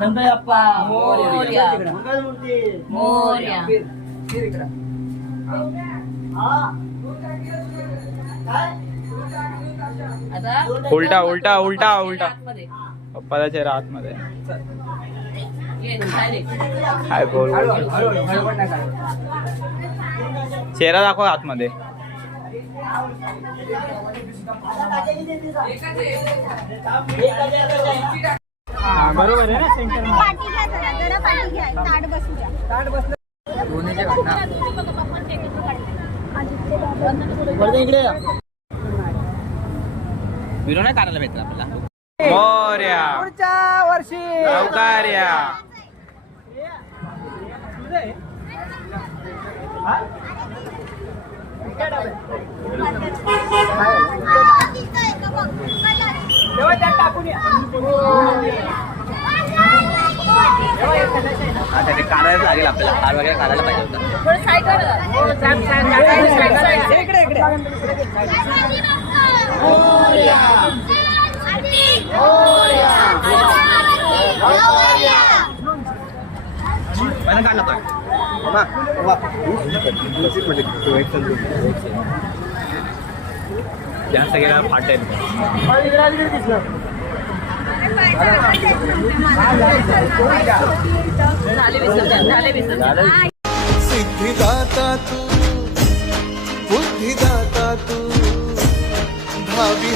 गणपती बाप्पा मोरया. मंगलमूर्ती मोरया. आता उलटा उलटा उलटा उलटा आतमध्ये. पप्पाचा चेहरा आतमध्ये ये, direct. काय बोल चेहरा दाखव आतमध्ये बरोबर आहे ना सेंटर पाठी घ्या जरा जरा पाठी घ्या ताट बसू द्या इकडे विरो नाही काढायला भेटला आपल्याला मोरया पुढच्या वर्षी लवकर्या अच्छा ते काढायला लागेल आपल्याला हार वगैरे काढायला पाहिजे होता थोडं side वर जा. इकडे इकडे पहिला काढला तो जास्त गेला फाटेल झाले विसर्जन, झाले विसर्जन. सिद्धिदाता तू बुद्धिदाता तू भावी